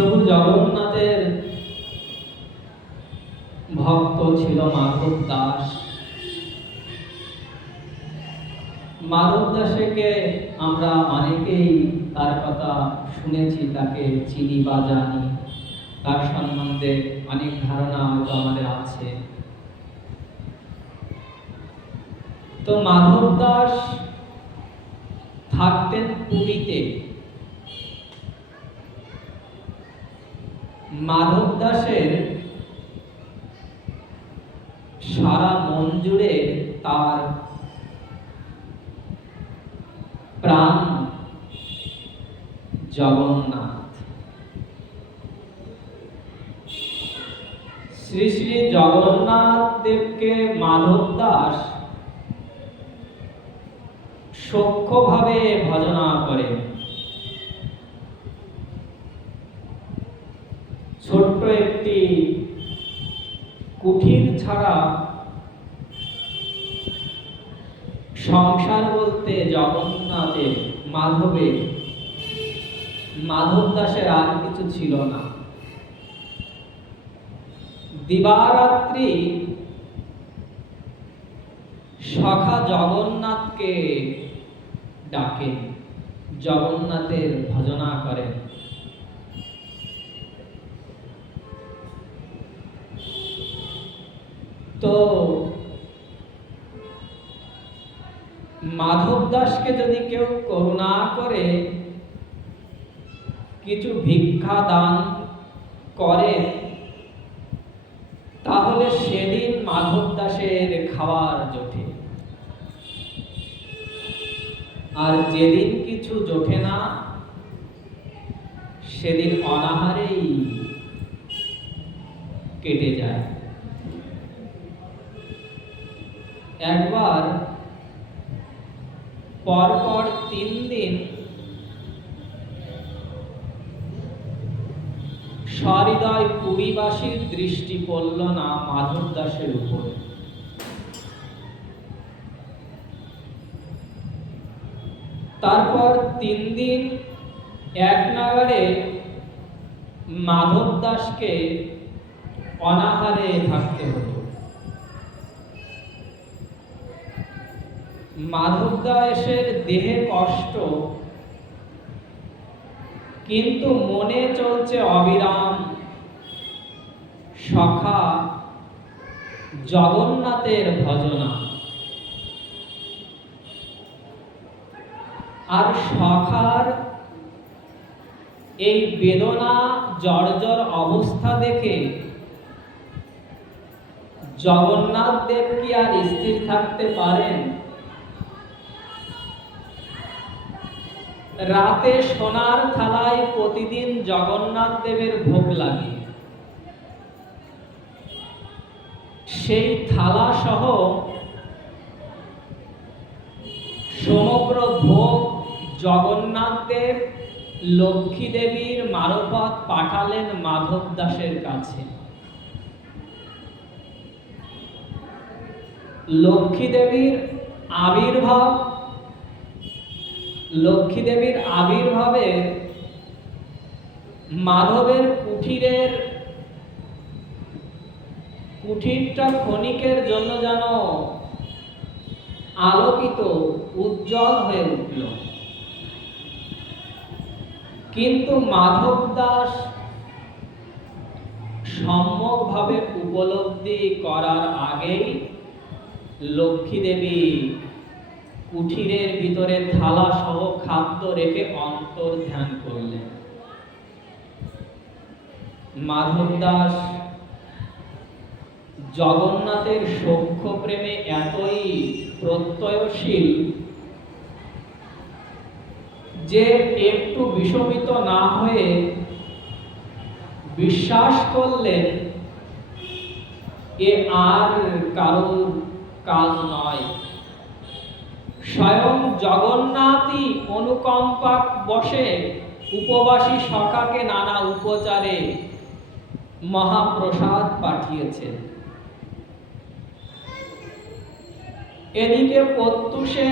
প্রভু জগন্নাথের ভক্ত ছিল মাধব দাস। মাধব দাসকে আমরা অনেকেই তার কথা শুনেছি, তাকে চিনি বা জানি, তার সম্বন্ধে অনেক ধারণা হয়তো আমাদের আছে। তো মাধব দাস থাকতেন পুরীতে। মাধব দাসের সারা মন জুড়ে তার প্রাণ জগন্নাথ। শ্রী শ্রী জগন্নাথ দেবকে মাধব দাস সূক্ষ্মভাবে ভজনা করেন। ছোট্ট একটি কুঠির ছাড়া সংসার বলতে জগন্নাথের মাধব দাসের আর কিছু ছিল না। দিবারাত্রি সখা জগন্নাথকে ডাকেন, জগন্নাথের ভজনা করেন। তো মাধব দাসকে যদি কেউ করুণা করে কিছু ভিক্ষা দান করে, তাহলে সেদিন মাধব দাসের খাওয়ার জোটে। আর যেদিন কিছু জোটে না, সেদিন অনাহারেই কেটে যায়। একবার পরপর 3 দিন সহৃদয় পুরীবাসীর দৃষ্টি পড়ল না মাধব দাসের উপরে। তারপর 3 দিন এক নাগাড়ে মাধব দাসকে অনাহারে থাকতে হতো। মাধব দাসের দেহে কষ্ট, কিন্তু মনে চলছে অবিরাম সখা জগন্নাথের ভজনা। আর সখার এই বেদনা জর্জর অবস্থা দেখে জগন্নাথ দেব কি আর স্থির থাকতে পারেন? রাতে সোনার থালায় প্রতিদিন জগন্নাথ দেবের ভোগ লাগে। সেই থালা সহ সমগ্র ভোগ জগন্নাথ দেব লক্ষ্মী দেবীর মারফত পাঠালেন মাধব দাসের কাছে। লক্ষ্মী দেবীর আবির্ভাবে মাধবের কুঠিরটা ক্ষণিকের জন্য যেন আলোকিত, উজ্জ্বল হয়ে উঠল। কিন্তু মাধব দাস সম্যকভাবে উপলব্ধি করার আগেই লক্ষ্মী দেবী কুঠিরের ভিতরে থালা সহ খাদ্য রেখে অন্তর্ধান করলেন। মাধব দাস জগন্নাথের সখ্য প্রেমে এতই প্রত্যয়শীল যে একটু বিস্মিত না হয়ে বিশ্বাস করলেন এ আর কারোর কাজ নয়, স্বয়ং জগন্নাথই অনুকম্পা বশে উপবাসী সখাকে নানা উপচারে মহাপ্রসাদ পাঠিয়েছেন। এদিকে প্রত্যুষে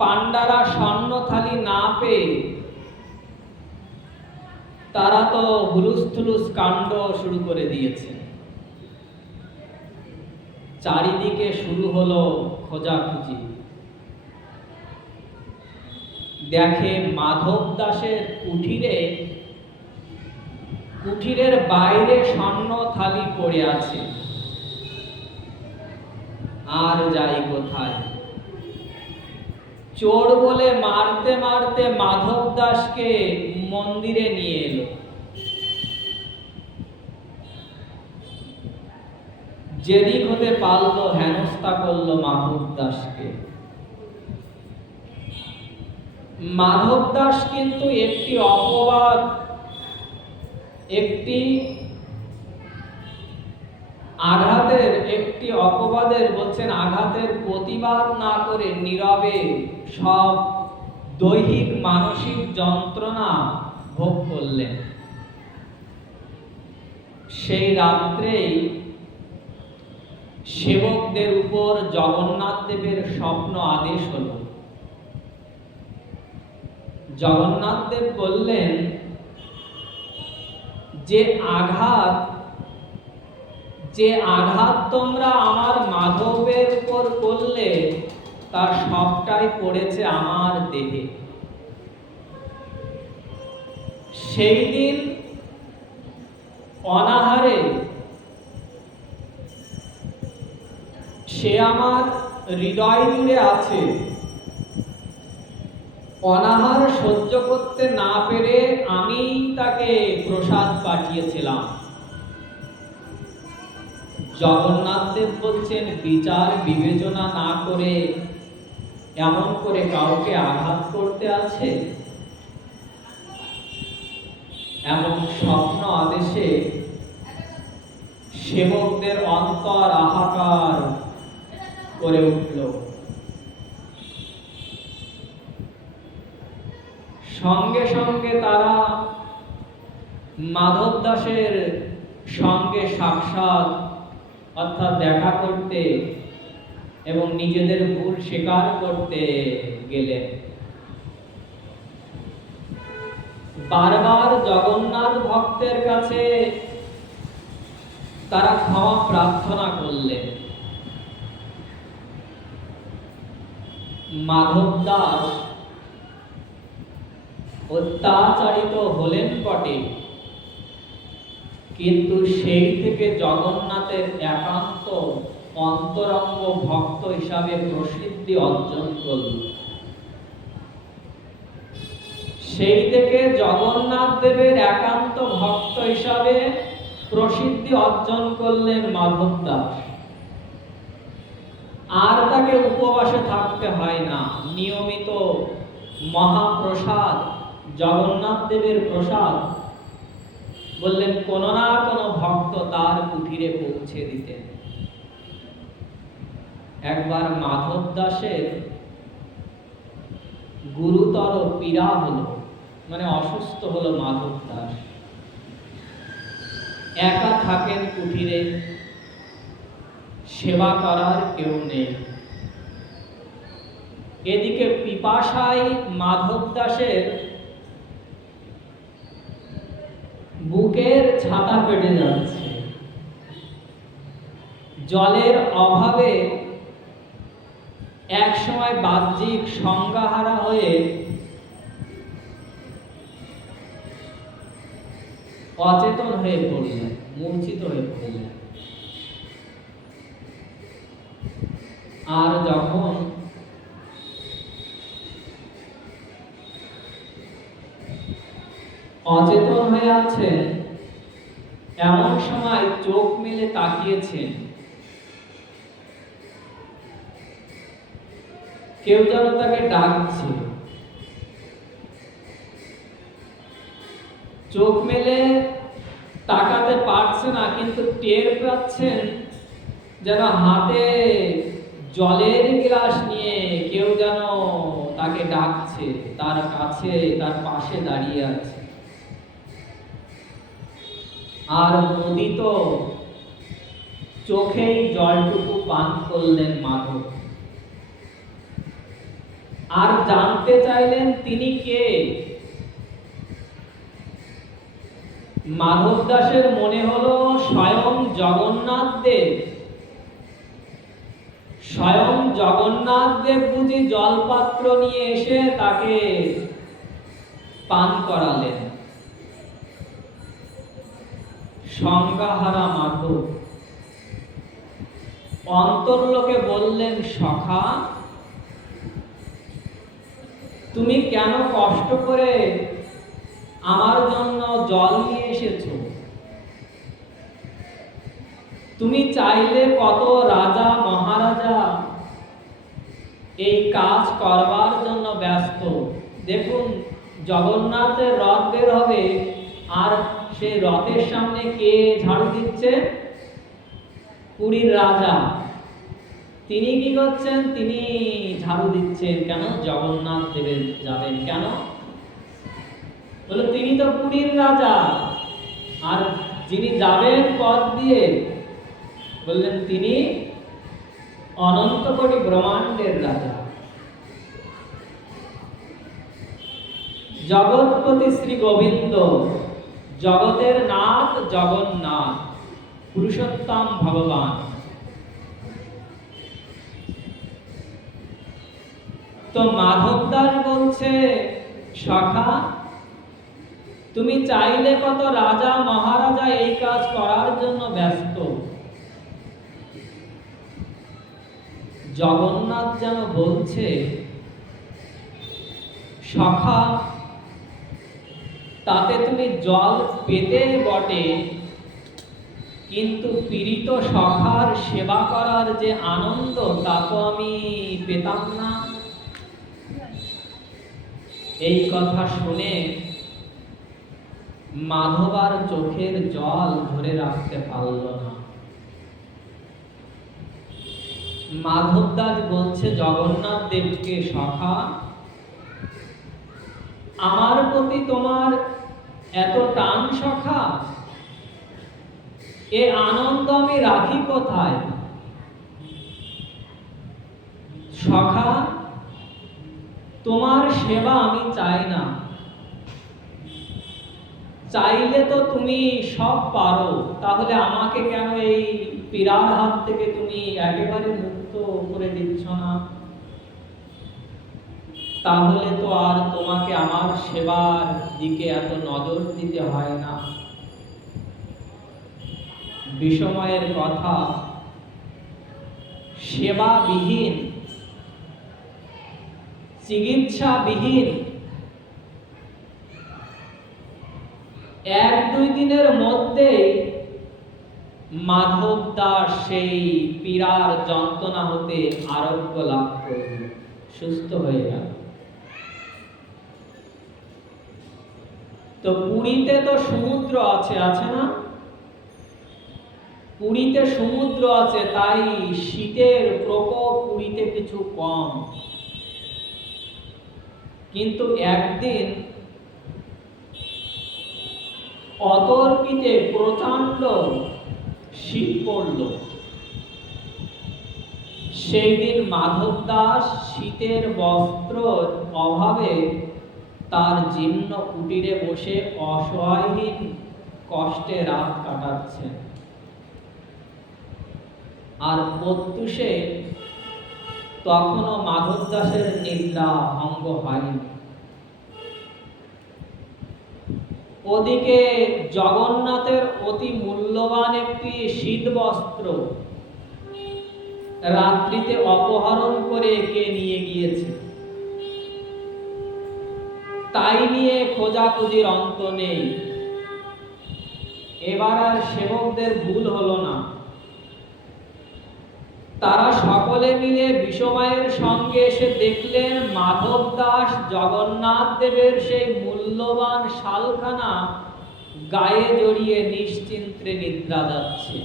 পাণ্ডারা স্বর্ণ থালি না পেয়ে তারা তো হুলুস্থুলুস কাণ্ড শুরু করে দিয়েছে। চারিদিকে শুরু হলো খোঁজাখুঁজি। দেখে মাধব দাসের কুঠিরের বাইরে স্বর্ণ থালি পড়ে আছে। আর যাই কোথায়, চোর বলে মারতে মারতে মাধব দাসকে মন্দিরে নিয়ে এলো। যেদিক হতে পারলো হেনস্থা করলো মাধব দাসকে। মাধব দাস কিন্তু একটি অপবাদের বলছেন আঘাতের প্রতিবাদ না করে নীরবে সব দৈহিক মানসিক যন্ত্রণা ভোগ করলেন। সেই রাত্রেই সেবকদের উপর জগন্নাথ দেবের স্বপ্ন আদেশ হলো। জগন্নাথ দেব বললেন যে আঘাত তোমরা আমার মাধবের উপর করলে তার সবটাই পড়েছে আমার দেহে। সেই দিন অনাহারে সে আমার হৃদয় জুড়ে আছে। অনাহার সহ্য করতে না পেরে আমি তাকে প্রসাদ পাঠিয়েছিলাম। জগন্নাথ দেব বলছেন বিচার বিবেচনা না করে এমন করে কাউকে আঘাত করতে আছে। এমন স্বপ্ন আদেশে সেবকদের অন্তর হাহাকার করে উঠল। সঙ্গে সঙ্গে তারা মাধব দাসের সঙ্গে সাক্ষাৎ অর্থাৎ দেখা করতে এবং নিজেদের ভুল স্বীকার করতে গেলেন। বারবার জগন্নাথ ভক্তের কাছে তারা ক্ষমা প্রার্থনা করলেন। মাধব দাস অত্যাচারিত হলেন বটে, কিন্তু সেই থেকে জগন্নাথের একান্ত অন্তরঙ্গ ভক্ত হিসাবে প্রসিদ্ধি অর্জন করলেন। সেই থেকে জগন্নাথ দেবের একান্ত ভক্ত হিসাবে প্রসিদ্ধি অর্জন করলেন মাধব দাস। আর তাকে উপবাসে থাকতে হয় না, নিয়মিত মহাপ্রসাদ জগন্নাথ দেবের প্রসাদ বললেন কোনো না কোনো ভক্ত তার কুঠিরে পৌঁছে দিতেন। একবার মাধব দাসের গুরুতর পীড়া হলো, মানে অসুস্থ হলো মাধব দাস। একা থাকেন কুঠিরে, সেবা করার কেউ নেই। এদিকে পিপাসায় মাধব দাসের বুকের ছাতা পেটে যাচ্ছে। জলের অভাবে এক সময় বাহ্যিক সংজ্ঞাহারা হয়ে অচেতন হয়ে পড়লেন, মূর্ছিত হয়ে পড়লেন। আর যখন অচেতন হয়ে আছেন, এমন সময় চোখ মেলে তাকিয়েছেন, কেউ যেন তাকে ডাকছে। চোখ মেলে তাকাতে পারছে না, কিন্তু টের পাচ্ছেন যেন হাতে জলের গ্লাস নিয়ে কেউ যেন তাকে ডাকছে, তার কাছে তার পাশে দাঁড়িয়ে আছে। আর মুদিত চোখেই জলটুকু পান করলেন মাধব। আর জানতে চাইলেন তিনি কে। মাধব দাসের মনে হলো স্বয়ং জগন্নাথ দেব বুঝি জলপাত্র নিয়ে এসে তাকে পান করালেন। সংজ্ঞাহারা মাধব অন্তর্লোকে বললেন, সখা, তুমি কেন কষ্ট করে আমার জন্য জল নিয়ে এসেছো? তুমি চাইলে কত রাজা মহারাজা এই কাজ করবার জন্য ব্যস্ত। দেখুন, জগন্নাথের রথ বের হবে, আর সেই রথের সামনে কে ঝাড়ু দিচ্ছে? পুরীর রাজা। তিনি কি করছেন? তিনি ঝাড়ু দিচ্ছেন। কেন? জগন্নাথ দেবের যাবেন কেন? বলে তিনি তো পুরীর রাজা, আর যিনি যাবেন পথ দিয়ে, বললেন তিনি অনন্ত কোটি ব্রহ্মাণ্ডের রাজা, জগৎপতি শ্রী গোবিন্দ, জগতের নাথ জগন্নাথ, পুরুষোত্তম ভগবান। তো মাধব দাস বলছে, সখা, তুমি চাইলে কত রাজা মহারাজা এই কাজ করার জন্য ব্যস্ত। জগন্নাথ যেন বলছে, সখা, তাতে তুমি জল পেতে বটে, কিন্তু পীড়িত সখার সেবা করার যে আনন্দ, তা তো আমি পেতাম না। এই কথা শুনে মাধবার চোখের জল ধরে রাখতে পারল না। মাধব দাস বলছে জগন্নাথ দেবকে, সখা, আমার প্রতি তোমার এত টান সখা, এ আনন্দ আমি রাখি কোথায়? সখা, তোমার সেবা আমি চাই না। চাইলে তো তুমি সব পারো, তাহলে আমাকে কেন এই পীড়ার হাত থেকে তুমি একেবারে মুক্ত করে দিচ্ছ না? তাহলে তো আর তোমাকে আমার সেবার দিকে এত নজর দিতে হয় না। বিষময়ের কথা, সেবাবিহীন, চিকিৎসাবিহীন 1-2 দিনের মধ্যে মাধব দাস সেই পীড়ার যন্ত্রণা হতে আরোগ্য লাভ করল, সুস্থ হয়ে গেল। তো পুরীতে তো সমুদ্র আছে, আছে না? পুরীতে সমুদ্র আছে, তাই শীতের প্রকোপ পুরীতে কিছু কম। কিন্তু একদিন অতর্কিতে প্রচন্ড শীত পড়ল। সেই দিন মাধব দাস শীতের বস্ত্রের অভাবে তার জীর্ণ কুটিরে বসে অসহায়হীন কষ্টে রাত কাটাচ্ছেন। আর প্রত্যুষে তখনও মাধব দাসের নিদ্রা ভঙ্গ হয়নি। ওদিকে জগন্নাথের অতি মূল্যবান একটি শীত বস্ত্র রাত্রিতে অপহরণ করে কে নিয়ে গিয়েছে, তাই নিয়ে খোঁজাখুঁজির অন্ত নেই। এবার আর সেবকদের ভুল হলো না। তারা সকলে মিলে বিষময়ের সঙ্গে এসে দেখলেন মাধব দাস জগন্নাথ দেবের সেই মূল্যবান শালখানা গায়ে জড়িয়ে নিশ্চিন্তে নিদ্রা যাচ্ছে।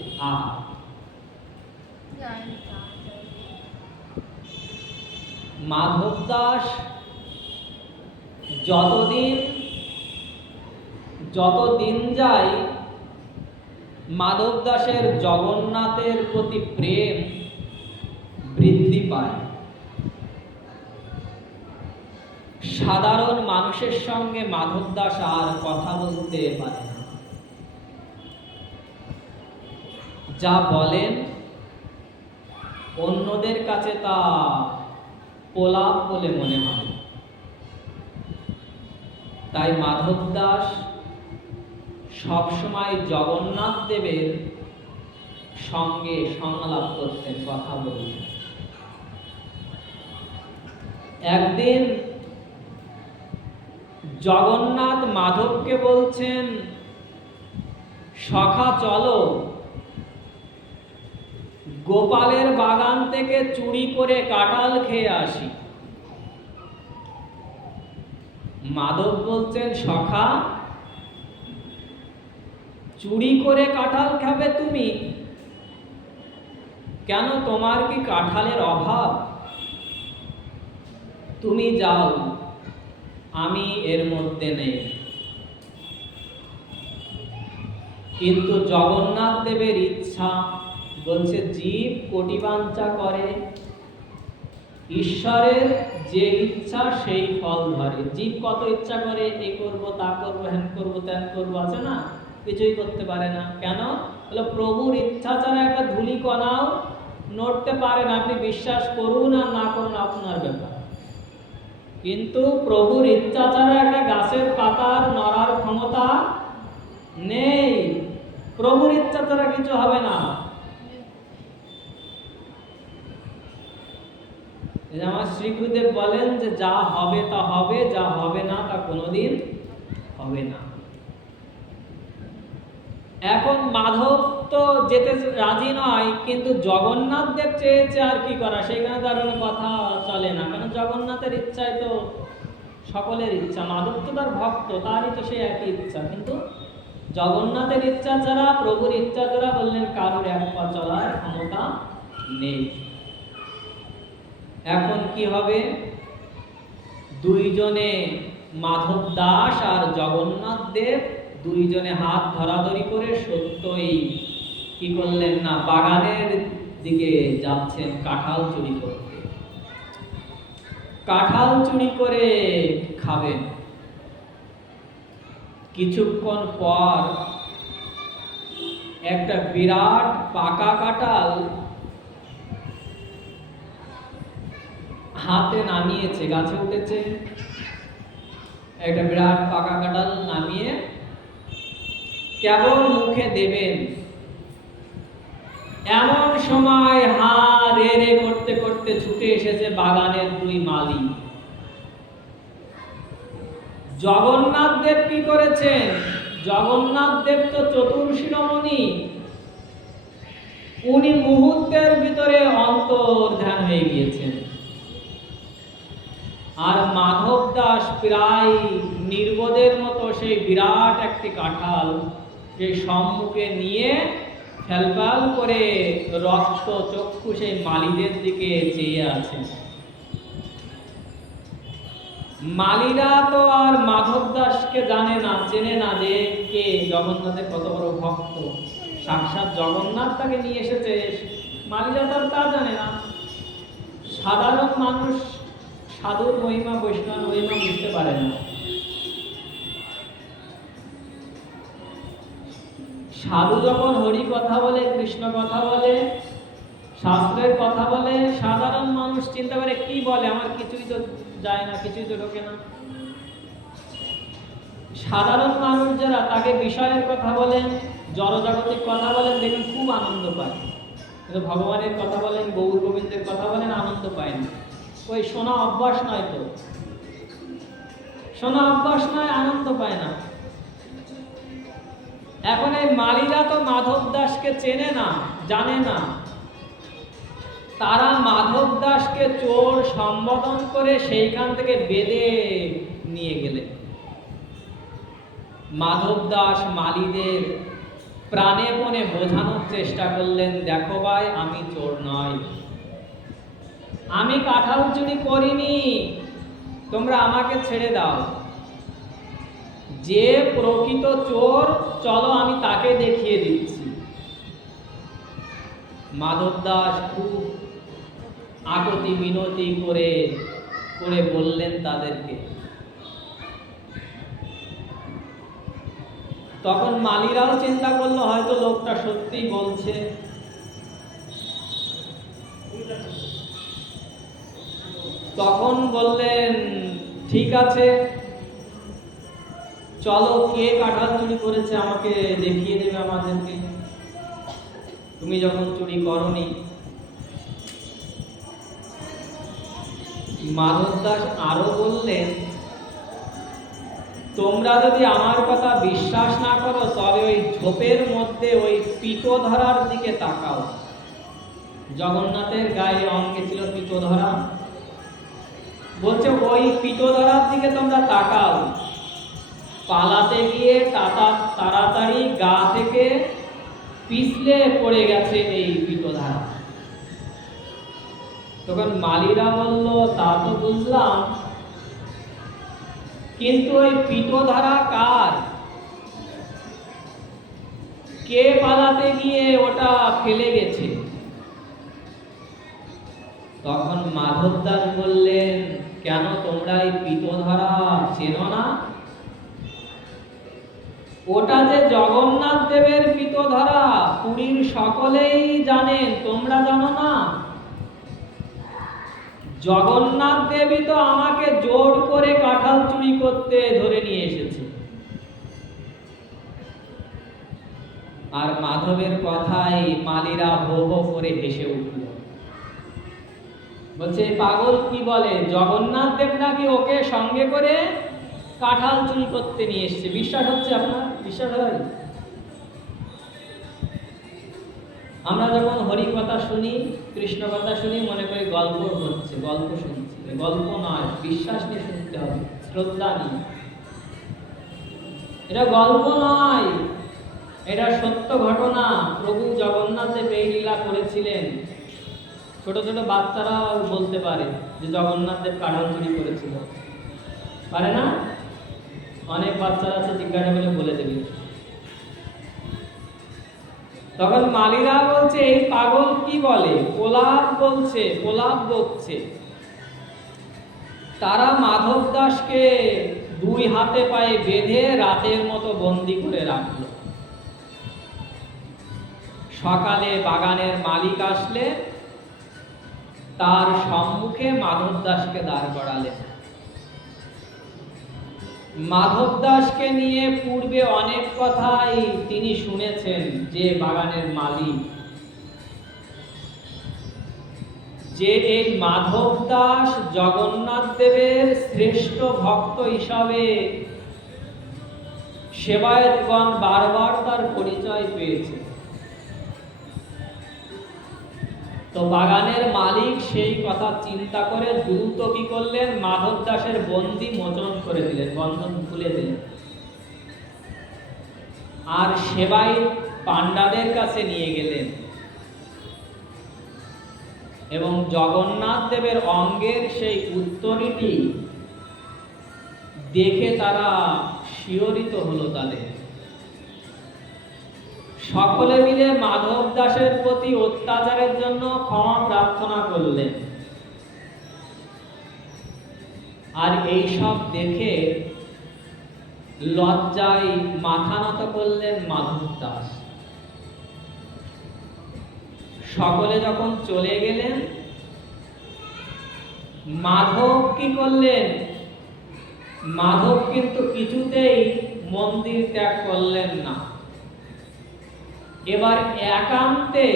মাধব দাস যতদিন যায় মাধব দাসের জগন্নাথের প্রতি প্রেম বৃদ্ধি পায়। সাধারণ মানুষের সঙ্গে মাধব দাস আর কথা বলতে পারে না। যা বলেন অন্যদের কাছে তা প্রলাপ বলে মনে হয়। তাই মাধব দাস সবসময় জগন্নাথ দেবের সঙ্গে সংলাপ করতেন, কথা বলতেন। একদিন জগন্নাথ মাধবকে বলছেন, সখা চলো, গোপালের বাগান থেকে চুরি করে কাঁঠাল খেয়ে আসি। মাধব বলছেন, সখা, চুরি করে কাঁঠাল খাবে তুমি? কেন, তোমার কি কাঁঠালের অভাব? তুমি যাও, আমি এর মধ্যে নেই। কিন্তু জগন্নাথ দেবের ইচ্ছা, বলছে জীব কোটি বাঞ্ছা করে, ঈশ্বরের যে ইচ্ছা সেই ফল ধরে। জীব কত ইচ্ছা করে, এই করব, তা করব, হ্যান করব, ত্যান করব, আছে না? কিছুই করতে পারে না। কেন? বলে প্রভুর ইচ্ছা ছাড়া একটা ধুলি কণাও নড়তে পারে না। আপনি বিশ্বাস করুন আর না করুন আপনার ব্যাপার, কিন্তু প্রভুর ইচ্ছা ছাড়া একটা গাছের পাতার নড়ার ক্ষমতা নেই। প্রভুর ইচ্ছা ছাড়া কিছু হবে না। আমার শ্রী গুরুদেব বলেন যে যা হবে তা হবে, যা হবে না তা কোনোদিন হবে না। এখন মাধব তো যেতে রাজি নয়, কিন্তু জগন্নাথ দেব চেয়েছে, আর কি করা, সেখানে তার কোনো কথা চলে না। কারণ জগন্নাথের ইচ্ছাই তো সকলের ইচ্ছা। মাধব তো তার ভক্ত, তারই তো সেই একই ইচ্ছা। কিন্তু জগন্নাথের ইচ্ছা ছাড়া, প্রভুর ইচ্ছা ছাড়া বললেন কারোর এক পা চলার ক্ষমতা নেই। এখন কি হবে? দুইজনে, মাধব দাস আর জগন্নাথ দেব, দুইজনে হাত ধরাধরি করে সত্যই কি করলেন না, বাগানের দিকে যাচ্ছেন কাঁঠাল চুরি করতে। কাঁঠাল চুরি করে খাবেন। কিছুক্ষণ পর একটা বিরাট পাকা কাঁঠাল হাতে নামিয়েছে, গাছে উঠেছে একটা বিরাট পাকা কাঁঠাল, নামিয়ে কেবল মুখে দেবেন, এমন সময় হা রে রে করতে করতে ছুটে এসেছে বাগানের দুই মালি। জগন্নাথ দেব কি করেছেন? জগন্নাথ দেব তো চতুর শিরোমণি, উনি মুহূর্তের ভিতরে অন্তর্ধান হয়ে গিয়েছেন। আর মাধব দাস প্রায় নির্বোধের মতো সেই বিরাট একটি কাঁঠাল সেই সম্মুখে নিয়ে ফেলফেল করে রক্ত চক্ষু সেই মালিদের দিকে চেয়ে আছে। মালিরা তো আর মাধব দাসকে জানে না, চেনে না যে কে জগন্নাথের কত বড় ভক্ত। সাক্ষাৎ জগন্নাথ তাকে নিয়ে এসেছে, মালিরা তো তা জানে না। সাধারণ মানুষ সাধুর মহিমা, বৈষ্ণব মহিমা বুঝতে পারে না। সাধু যখন হরি কথা বলে, কৃষ্ণ কথা বলে, শাস্ত্রের কথা বলে, সাধারণ মানুষ চিন্তা করে কি বলে, আমার কিছুই তো যায় না, কিছুই তো ঢোকে না। সাধারণ মানুষ যারা তাকে বিষয়ের কথা বলেন, জড়জাগতিক কথা বলেন, দেখবেন খুব আনন্দ পায়। কিন্তু ভগবানের কথা বলেন, গৌর গোবিন্দের কথা বলেন, আনন্দ পায় না। ওই শোনা অভ্যাস নয়, তো শোনা অভ্যাস নয়, আনন্দ পায় না। এখন এই মালিরা তো মাধব দাসকে চেনে না, জানে না। তারা মাধব দাসকে চোর সম্বোধন করে সেইখান থেকে বেঁধে নিয়ে গেলেন। মাধব দাস মালিদের প্রাণেপণে বোঝানোর চেষ্টা করলেন, দেখো ভাই, আমি চোর নয়, আমি কাঁঠাল চুরি করিনি, তোমরা আমাকে ছেড়ে দাও। যে প্রকৃত চোর, চলো আমি তাকে দেখিয়ে দিচ্ছি। মাধব দাস খুব আকুতি মিনতি করে করে বললেন তাদেরকে। তখন মালিরাও চিন্তা করলো হয়তো লোকটা সত্যিই বলছে, তখন বললেন, ঠিক আছে, চলো, কে কাঁঠাল চুরি করেছে আমাকে দেখিয়ে দেবে আমাদেরকে, তুমি যখন চুরি করনি। মাধব দাস আরো বললেন, তোমরা যদি আমার কথা বিশ্বাস না করো তবে ওই ঝোপের মধ্যে ওই পিটো ধরার দিকে তাকাও। জগন্নাথের গায়ে অঙ্গে ছিল পিটো ধরা, বলছে ওই পিটো ধরার দিকে তোমরা তাকাও। পালাতে গিয়ে তাড়াতাড়ি গা থেকে পিছলে পড়ে গেছে এই পিটো ধরা। তখন মালিরা বলল, তা তো বুঝলাম, কিন্তু ওই পিটো ধরা কার? কে পালাতে গিয়ে ওটা ফেলে গেছে? তখন মাধব দাস বললেন, কেন তোমরা এই পিটো ধরা চেনো না? ওটা যে জগন্নাথ দেবের পিটো ধরা, পুরীর সকলেই জানেন, তোমরা জানো না? জগন্নাথ দেবী তো আমাকে জোর করে কাঁঠাল চুরি করতে ধরে নিয়ে এসেছে। আর মাধবের কথায় মালিরা হো হো করে হেসে উঠল। বলছে, পাগল কি বলে, জগন্নাথ দেব নাকি ওকে সঙ্গে করে কাঁঠাল চুরি করতে নিয়ে এসেছে। বিশ্বাস হচ্ছে আপনার? বিশ্বাস হয়? আমরা যখন হরি কথা শুনি, কৃষ্ণ কথা শুনি, মনে করি গল্প হচ্ছে, গল্প শুনছি। গল্প নয়, বিশ্বাস নিয়ে শুনতে হবে, শ্রদ্ধা নিয়ে। এটা গল্প নয়, এটা সত্য ঘটনা। প্রভু জগন্নাথ দেব এই লীলা করেছিলেন। ছোট ছোট বাচ্চারাও বলতে পারে যে জগন্নাথ দেব কাঁঠাল চুরি করেছিল, পারে না? অনেক বাচ্চারা আছে, জিজ্ঞাসা করে বলে দেবে। তখন মালিরা বলছে, এই পাগল কি বলে, প্রলাপ বলছে, প্রলাপ বকছে। তারা মাধব দাসকে দুই হাতে পায়ে বেঁধে রাতের মতো বন্দি করে রাখলো। সকালে বাগানের মালিক আসলে তার সম্মুখে মাধব দাসকে দাঁড় করালেন। মাধব দাসকে নিয়ে পূর্বে অনেক কথাই তিনি শুনেছেন, যে বাগানের মালিক, যে এই মাধব দাস জগন্নাথ দেবের শ্রেষ্ঠ ভক্ত হিসাবে সেবায়েতগণ বারবার তার পরিচয় পেয়েছে। তো বাগানের মালিক সেই কথা চিন্তা করে দ্রুত কি করলেন, মাধব দাসের বন্দি মোচন করে দিলেন, বন্ধন খুলে দিলেন। আর সেবায়েত পাণ্ডাদের কাছে নিয়ে গেলেন এবং জগন্নাথ দেবের অঙ্গের সেই উত্তরীটি দেখে তারা শিহরিত হলো। তাদের সকলে মিলে মাধব দাসের প্রতি অত্যাচারের জন্য ক্ষমা প্রার্থনা করলেন। আর এই সব দেখে লজ্জায় মাথা নত করলেন মাধব দাস। সকলে যখন চলে গেলেন, মাধব কি করলেন, মাধব কিন্তু কিছুতেই মন্দির ত্যাগ করলেন না। এবার একান্তে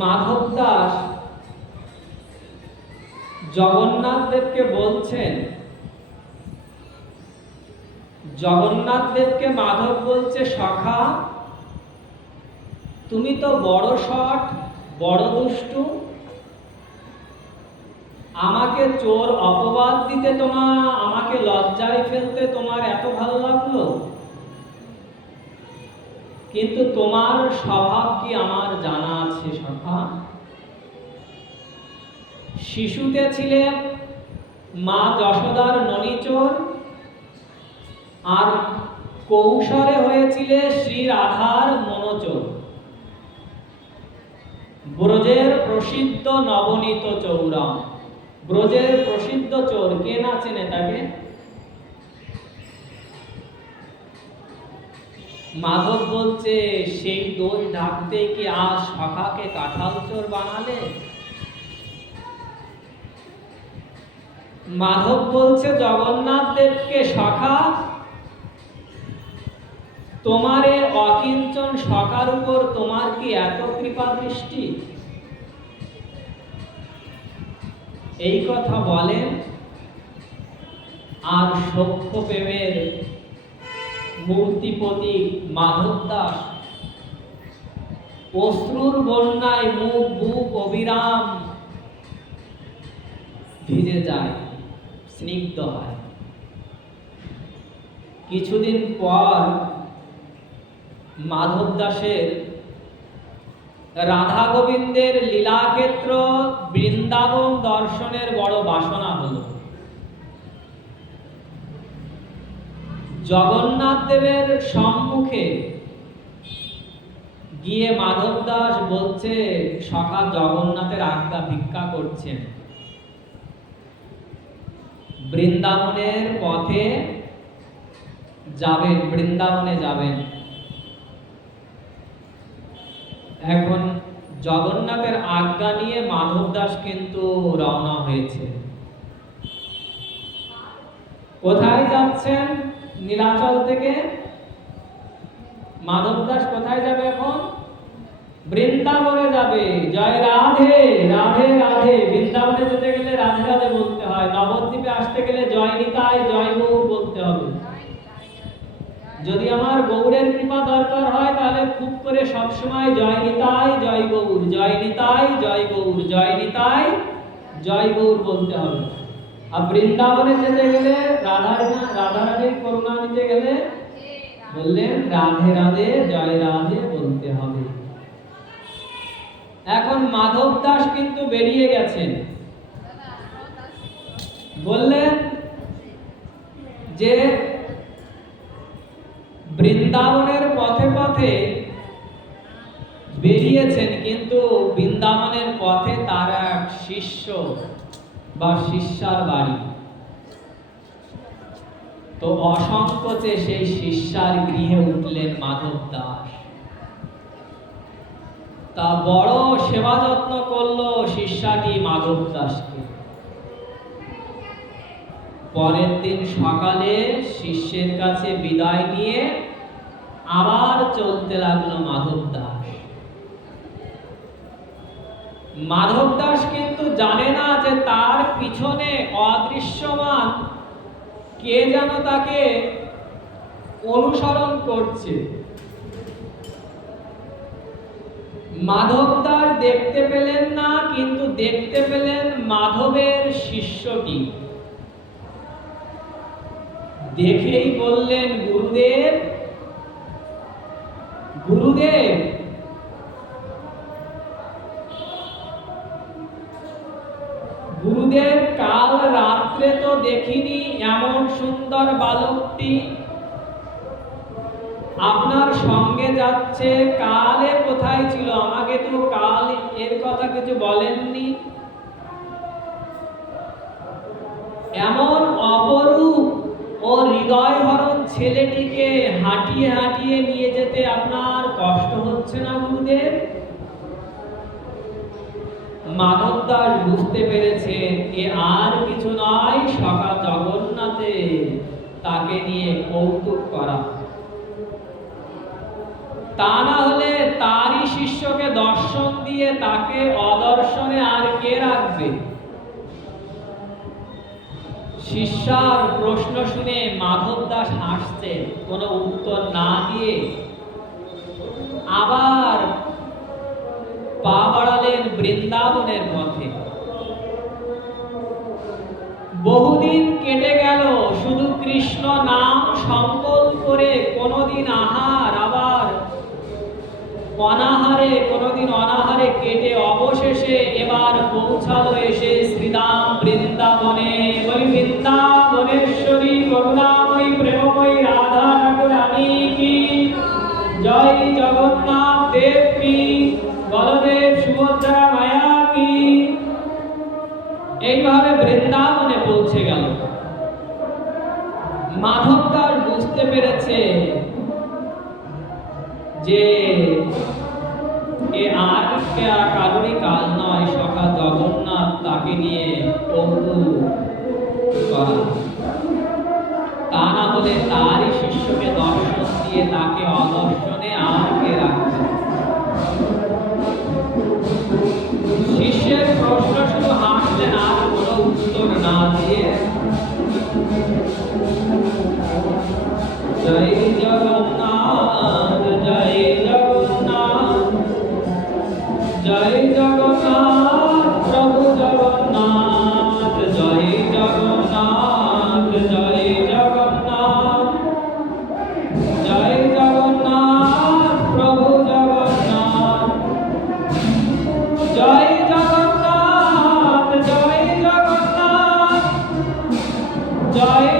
মাধব দাস জগন্নাথ দেবকে বলছেন, জগন্নাথ দেবকে মাধব বলছে, সখা, তুমি তো বড় শট, বড় দুষ্টু, আমাকে চোর অপবাদ দিতে, আমাকে লজ্জায় ফেলতে তোমার এত ভালো লাগলো, কিন্তু তোমার স্বভাব কি আমার জানা আছে সখা। শিশুতে ছিলেন মা যশোদার ননিচোর, আর কৌশলে হয়েছিলে শ্রী রাধার মনোচোর। ব্রজের প্রসিদ্ধ নবনীত চৌরাম, ব্রজের প্রসিদ্ধ চোর, কে না চেনে তাকে? মাধব বলছে, সেই দোষ ঢাকতে কি আজ সখাকে কাঁঠাল চোর বানালে? মাধব বলছে জগন্নাথ দেবকে, সখা তোমার এ অকিঞ্চন সখার উপর তোমার কি এত কৃপা দৃষ্টি? এই কথা বলেন। আর সখ্য প্রেমের মূর্তিপতি মাধব দাস অশ্রুর বন্যায় মুখ বুক অবিরাম ভিজে যায়, স্নিগ্ধ হয়। কিছুদিন পর মাধব দাসের রাধা গোবিন্দের লীলাক্ষেত্র বৃন্দাবন দর্শনের বড় বাসনা হল। জগন্নাথ দেবের সম্মুখে গিয়ে মাধব দাস বলছে, সখা জগন্নাথের আজ্ঞা ভিক্ষা করছেন, বৃন্দাবনের পথে যাবেন, বৃন্দাবনে যাবেন। এখন জগন্নাথের আজ্ঞা নিয়ে মাধব দাস কিন্তু রওনা হয়েছে। কোথায় যাচ্ছেন? নীলাচল থেকে মাধব দাস কোথায় যাবে এখন? বৃন্দাবনে যাবে। জয় রাধে রাধে রাধে। বৃন্দাবনে যেতে গেলে রাধে রাধে বলতে হয়, নবদ্বীপে আসতে গেলে জয় নিতাই জয় গৌর বলতে হবে। যদি আমার গৌরের কৃপা দরকার হয় তাহলে খুব করে সবসময় জয় নিতাই জয় গৌর, জয় নিতাই জয় গৌর, জয় নিতাই জয় গৌর বলতে হবে। আর বৃন্দাবনে যেতে গেলে রাধারানীর করুণা নিতে গেলে বললেন রাধে রাধে জয় রাধে বলতে হবে। এখন মাধব দাস কিন্তু বেরিয়ে গেছেন, বললেন যে বৃন্দাবনের পথে পথে বেরিয়েছেন, কিন্তু বৃন্দাবনের পথে তার এক শিষ্য বা শিষ্যার বাড়ি। তো অসংকোচে সেই শিষ্যার গৃহে উঠলেন মাধব দাস। তা বড় সেবা যত্ন করলো শিষ্যাটি মাধব দাসকে। পরের দিন সকালে শিষ্যের কাছে বিদায় নিয়ে আবার চলতে লাগলো মাধব দাস। মাধব দাস কিন্তু জানে না যে তার পিছনে অদৃশ্যমান কে যেন তাকে অনুসরণ করছে। মাধব দাস দেখতে পেলেন না, কিন্তু দেখতে পেলেন মাধবের শিষ্যটি। দেখেই বললেন, গুরুদেব গুরুদেব, গুরুদেব কাল রাত্রে তো দেখিনি এমন সুন্দর বালকটি আপনার সঙ্গে যাচ্ছে, কালে কোথায় ছিল? আমাকে তো কাল এর কথা কিছু বলেননি। এমন অপরূপ ও হৃদয়হরণ ছেলেটিকে হাঁটিয়ে হাঁটিয়ে নিয়ে যেতে আপনার কষ্ট হচ্ছে না গুরুদেব? মাধব দাস বুঝতে পেরেছেন এ আর কিছু নয়, সখা জগন্নাথে তাকে নিয়ে কৌতুক করা। তা না হলে তারই শিষ্যকে দর্শন দিয়ে তাকে অদর্শনে আর কে রাখবে? শিষ্যার প্রশ্ন শুনে মাধব দাস হাসছে, কোনো উত্তর না দিয়ে আবার পা বাড়ালেন বৃন্দাবনের পথে। বহুদিন কেটে গেল শুধু কৃষ্ণ নাম সংকল্প করে, কোনদিন আহার আবার অনাহারে, কোনদিন অনাহারে কেটে অবশেষে এবার পৌঁছালো এসে শ্রীধাম বৃন্দাবনে। বলি বৃন্দাবনেশ্বরী করুণাময়ী প্রেমময়ী রাধা ঠাকুরানী কি জয়, জগন্নাথ দেব কি, বলদেব সুভদ্রা মায়া কি। এইভাবে বৃন্দাবনে পৌঁছে গেল। মাধব দাস বুঝতে পেরেছে যে এ আর কারোরই কাল নয়, সখা জগন্নাথ তাকে নিয়ে কৌতুক করা। তা না হলে তারই শিষ্যকে দর্শন দিয়ে তাকে অদর্শনে আর কে রাখবে? শিষ্যের প্রশ্ন শুধু হাসলেন আর কোনো উত্তর না দিয়ে জয় জগন্নাথ, জয় জগন্নাথ, জয় জগন্নাথ, প্রভু জগন্নাথ, জয় জগন্নাথ, জয় জগন্নাথ, জয় জগন্নাথ, প্রভু জগন্নাথ, জয় জগন্নাথ, জয় জগন্নাথ, জয়